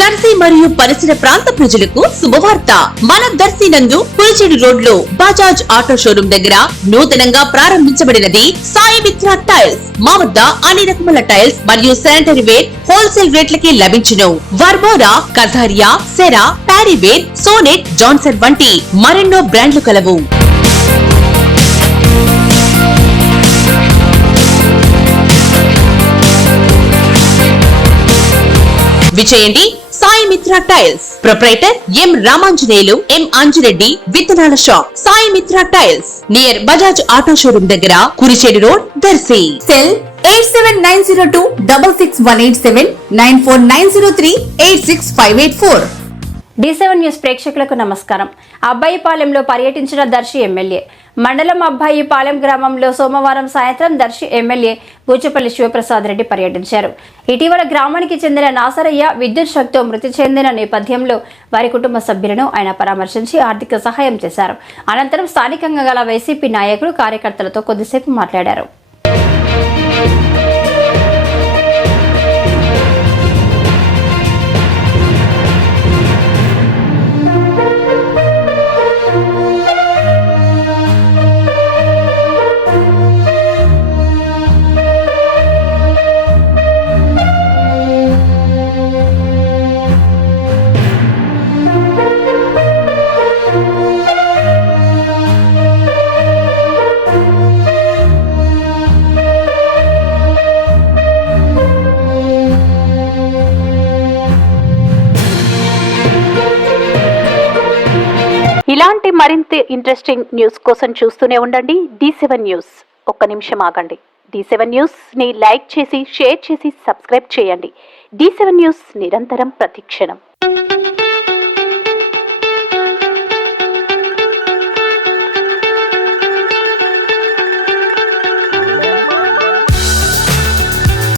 దర్శి మరియు పరిసర ప్రాంత ప్రజలకు శుభవార్త. మన దర్శి నందు పులిచెడు రోడ్ లో బజాజ్ ఆటో షోరూం దగ్గర నూతనంగా ప్రారంభించబడినది సాయి మిత్ర టైల్స్. మా వద్ద అన్ని రకముల టైల్స్ మరియు శానిటరీ వేర్ హోల్సేల్ రేట్లకి లభించును. వర్మోరా, కథారియా, సెరా, ప్యారీవేర్, సోనెట్, జాన్సన్ వంటి మరెన్నో బ్రాండ్లు కలవు. విజయండి Sai Mitra tiles. Proprietor M Ramanjaneyulu, M Anjireddy, విత్తనాల shop. Sai Mitra tiles near Bajaj auto showroom దగ్గర, Kurichedu road, Darsi. Cell 8790266187 9490386584. D7 news ప్రేక్షకులకు నమస్కారం. అబ్బాయిపాలెంలో పర్యటించిన దర్శి ఎమ్మెల్యే. మండలం అబ్బాయిపాలెం గ్రామంలో సోమవారం సాయంత్రం దర్శి ఎమ్మెల్యే బూచపల్లి శివప్రసాద్ రెడ్డి పర్యటించారు. ఇటీవల గ్రామానికి చెందిన నాసరయ్య విద్యుత్ షాక్తో మృతి చెందిన నేపథ్యంలో వారి కుటుంబ సభ్యులను ఆయన పరామర్శించి ఆర్థిక సహాయం చేశారు. అనంతరం స్థానికంగా గల వైసీపీ నాయకులు, కార్యకర్తలతో కొద్దిసేపు మాట్లాడారు. ఇలాంటి మరింత ఇంట్రెస్టింగ్ న్యూస్ కోసం చూస్తూనే ఉండండి D7 న్యూస్. ఒక్క నిమిషం ఆగండి. D7 న్యూస్ ని లైక్ చేసి, షేర్ చేసి, సబ్స్క్రైబ్ చేయండి. D7 న్యూస్ నిరంతరం ప్రతిక్షణం.